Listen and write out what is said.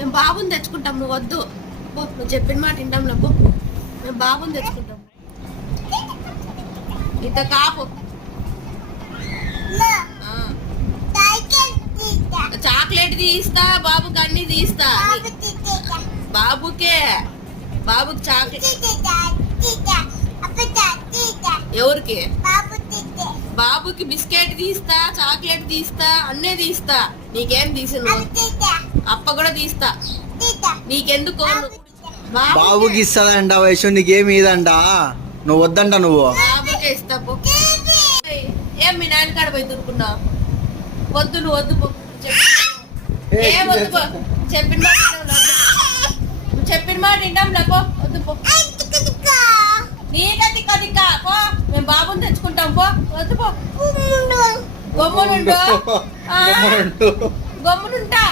మేము బాబుని తెచ్చుకుంటాం, నువ్వు వద్దు. నువ్వు చెప్పిన మాట వింటాం లేపు. మేము బాబుని తెచ్చుకుంటాం. ఇంత కాపు చాక్లెట్ తీస్తా, బాబుకి అన్ని తీస్తా. బాబుకి చాక్లెట్. ఎవరికి? బాబుకి బిస్కెట్ తీస్తా, చాక్లెట్ తీస్తా, అన్నీ తీస్తా. నీకేం తీసిన? అప్ప కూడా తీస్తా. నీకెందుకు? బాబుకి ఇస్తాదంట వయసు, నీకేమి ఇదంట. నువ్వు వద్దంట. నువ్వు బాబుకే ఇస్తా. ఏం మీ నాన్న కాడ పోయి దొరుకున్నావు? వద్దు, నువ్వు వద్దు. ఏం వద్దు పో. చెప్పిన మాట వింటాం లేపో. వద్దు పో. నీకే తిక్క తిక్క పో. మేము బాబుని తెచ్చుకుంటాం పో. వద్దు పో. గమ్మునుండు. గమ్మునుంటా.